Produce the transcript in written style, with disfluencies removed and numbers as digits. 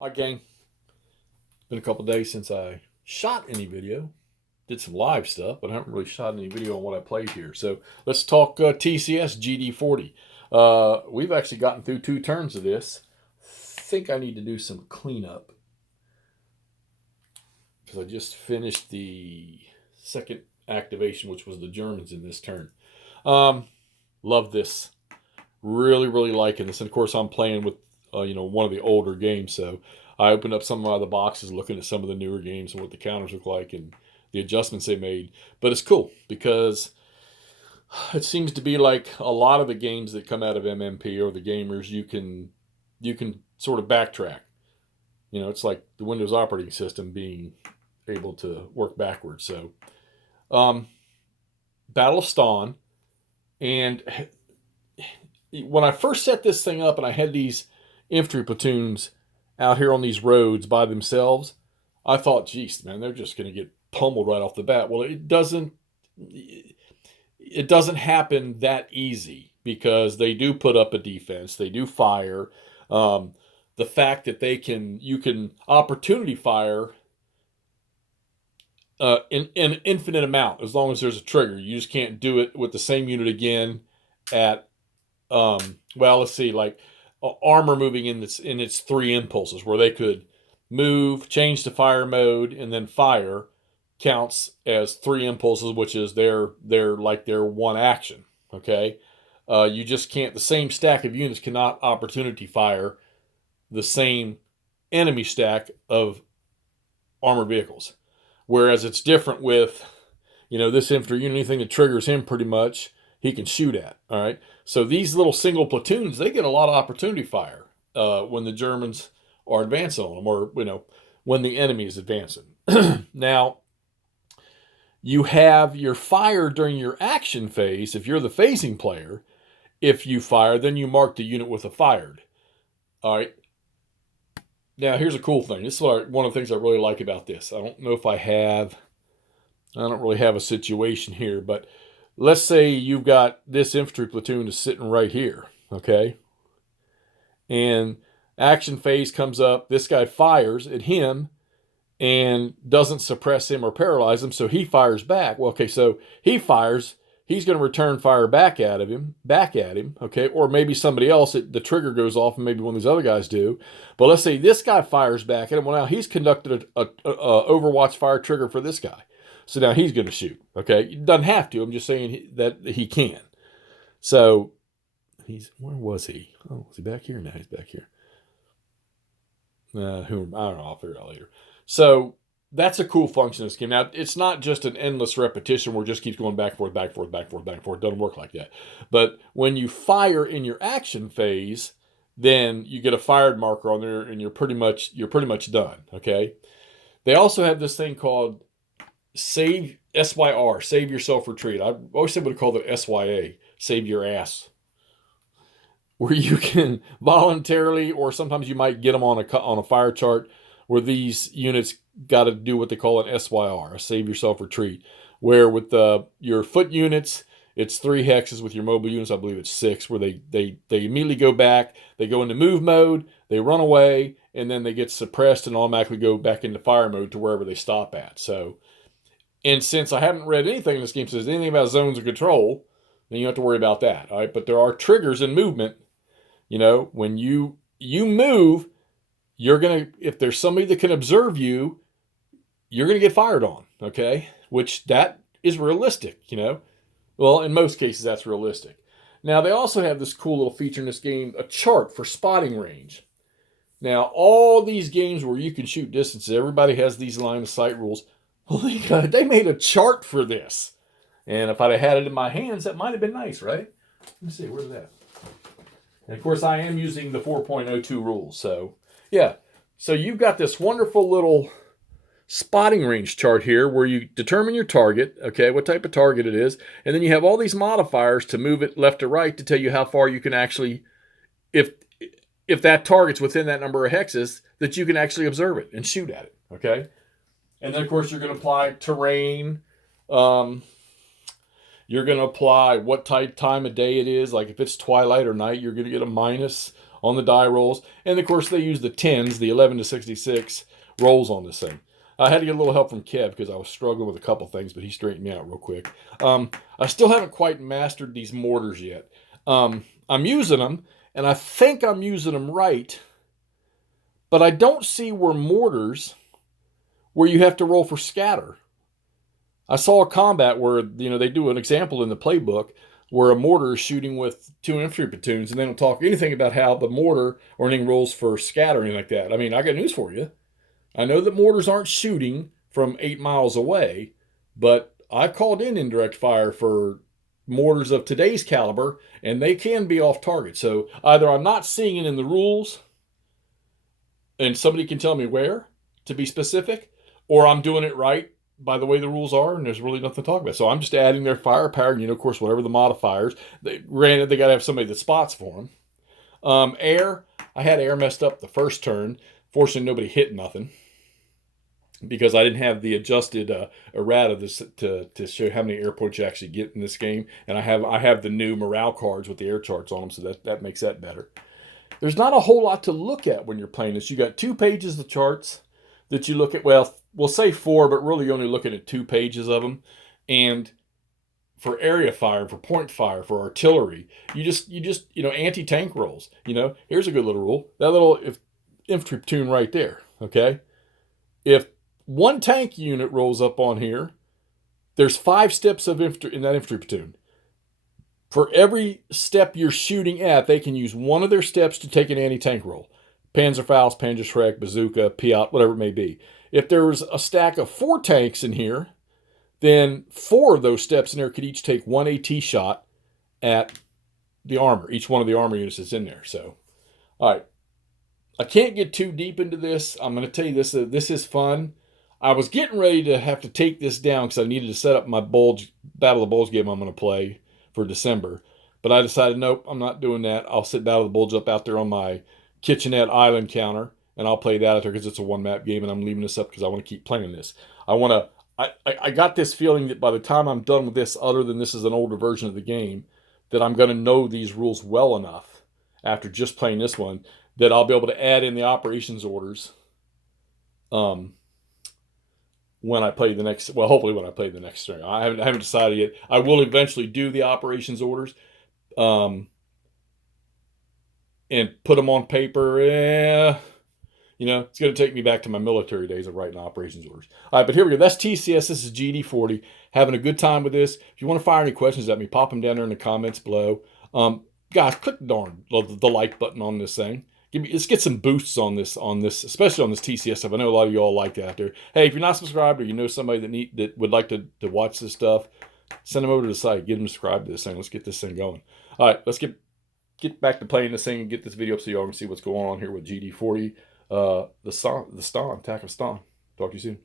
Hi, gang. Been a couple days since I shot any video. Did some live stuff, but I haven't really shot any video on what I played here. So let's talk TCS GD40. We've actually gotten through 2 turns of this. Think I need to do some cleanup because I just finished the second activation, which was the Germans in this turn. Love this. Really, really liking this. And of course, I'm playing with one of the older games, so I opened up some of the boxes, looking at some of the newer games and what the counters look like and the adjustments they made. But it's cool because it seems to be like a lot of the games that come out of MMP or the gamers, you can sort of backtrack. It's like the Windows operating system being able to work backwards. So, Battle of Ston, and when I first set this thing up and I had these infantry platoons out here on these roads by themselves, I thought, geez, man, they're just going to get pummeled right off the bat. Well, it doesn't. It doesn't happen that easy because they do put up a defense. They do fire. The fact that you can opportunity fire in an infinite amount as long as there's a trigger. You just can't do it with the same unit again at let's see, like armor moving in its 3 impulses, where they could move, change to fire mode, and then fire counts as 3 impulses, which is their one action. Okay, you just can't. The same stack of units cannot opportunity fire the same enemy stack of armored vehicles. Whereas it's different with this infantry unit. Anything that triggers him, pretty much he can shoot at. All right. So these little single platoons, they get a lot of opportunity fire when the Germans are advancing on them, or when the enemy is advancing. Now, you have your fire during your action phase. If you're the phasing player, if you fire, then you mark the unit with a fired. All right. Now, here's a cool thing. This is one of the things I really like about this. I don't know if I don't really have a situation here, but let's say you've got this infantry platoon is sitting right here, okay? And action phase comes up. This guy fires at him and doesn't suppress him or paralyze him, so he fires back. Well, okay, so he fires. He's going to return fire back at him, okay? Or maybe somebody else, the trigger goes off, and maybe one of these other guys do. But let's say this guy fires back at him. Well, now he's conducted a Overwatch fire trigger for this guy. So now he's going to shoot, okay? He doesn't have to. I'm just saying that he can. So, where was he? Oh, is he back here? No, he's back here. I don't know. I'll figure it out later. So, that's a cool function of this game. Now, it's not just an endless repetition where it just keeps going back and forth, back and forth, back and forth, back and forth. It doesn't work like that. But when you fire in your action phase, then you get a fired marker on there, and you're pretty much done. Okay. They also have this thing called SYR, save yourself retreat. I always said would have called it SYA, save your ass, where you can voluntarily, or sometimes you might get them on a fire chart, where these units got to do what they call an SYR, a save yourself retreat, where with your foot units, it's 3 hexes. With your mobile units, I believe it's 6, where they immediately go back, they go into move mode, they run away, and then they get suppressed and automatically go back into fire mode to wherever they stop at. So, and since I haven't read anything in this game that says anything about zones of control, then you don't have to worry about that. All right, but there are triggers in movement. When you move, you're gonna, if there's somebody that can observe you, you're gonna get fired on. Okay, which that is realistic. Well, in most cases that's realistic. Now they also have this cool little feature in this game, a chart for spotting range. Now all these games where you can shoot distances, everybody has these line of sight rules. Well, they made a chart for this. And if I'd have had it in my hands, that might have been nice, right? Let me see, where's that? And of course, I am using the 4.02 rules. So, yeah. So you've got this wonderful little spotting range chart here where you determine your target, okay, what type of target it is. And then you have all these modifiers to move it left to right to tell you how far you can actually, if that target's within that number of hexes, that you can actually observe it and shoot at it, okay? And then, of course, you're going to apply terrain. You're going to apply what time of day it is. Like if it's twilight or night, you're going to get a minus on the die rolls. And of course, they use the 10s, the 11 to 66 rolls on this thing. I had to get a little help from Kev because I was struggling with a couple things, but he straightened me out real quick. I still haven't quite mastered these mortars yet. I'm using them, and I think I'm using them right, but I don't see where mortars, where you have to roll for scatter. I saw a combat where, they do an example in the playbook where a mortar is shooting with 2 infantry platoons, and they don't talk anything about how the mortar or anything rolls for scatter or anything like that. I mean, I got news for you. I know that mortars aren't shooting from 8 miles away, but I've called in indirect fire for mortars of today's caliber, and they can be off target. So either I'm not seeing it in the rules, and somebody can tell me where, to be specific, or I'm doing it right by the way the rules are, and there's really nothing to talk about. So I'm just adding their firepower, and of course, whatever the modifiers. Granted, they got to have somebody that spots for them. Air, I had air messed up the first turn. Fortunately, nobody hit nothing because I didn't have the adjusted errata to show how many air points you actually get in this game. And I have the new morale cards with the air charts on them, so that makes that better. There's not a whole lot to look at when you're playing this. You got 2 pages of charts that you look at. Well, we'll say 4, but really you're only looking at 2 pages of them. And for area fire, for point fire, for artillery, you just anti-tank rolls. Here's a good little rule. That little infantry platoon right there, okay? If 1 tank unit rolls up on here, there's 5 steps of infantry in that infantry platoon. For every step you're shooting at, they can use one of their steps to take an anti-tank roll. Panzerfaust, Panzerschreck, Bazooka, Piat, whatever it may be. If there was a stack of 4 tanks in here, then 4 of those steps in there could each take 1 AT shot at the armor, each one of the armor units that's in there. So, all right. I can't get too deep into this. I'm going to tell you this. This is fun. I was getting ready to have to take this down because I needed to set up my Battle of the Bulge game I'm going to play for December. But I decided, nope, I'm not doing that. I'll set Battle of the Bulge up out there on my Kitchenette Island counter, and I'll play that out there because it's a 1-map game, and I'm leaving this up because I want to keep playing this. I got this feeling that by the time I'm done with this, other than this is an older version of the game, that I'm going to know these rules well enough after just playing this one that I'll be able to add in the operations orders when I play the next, well, hopefully when I play the next string. I haven't decided yet. I will eventually do the operations orders and put them on paper. It's going to take me back to my military days of writing operations orders. All right, but here we go. That's TCS. This is GD40. Having a good time with this. If you want to fire any questions at me, pop them down there in the comments below. Guys, click the like button on this thing. Let's get some boosts on this, especially on this TCS stuff. I know a lot of you all like that out there. Hey, if you're not subscribed or you know somebody that would like to watch this stuff, send them over to the site. Get them subscribed to this thing. Let's get this thing going. All right, let's get back to playing this thing and get this video up so y'all can see what's going on here with GD40. The Ston, Attack of Ston. Talk to you soon.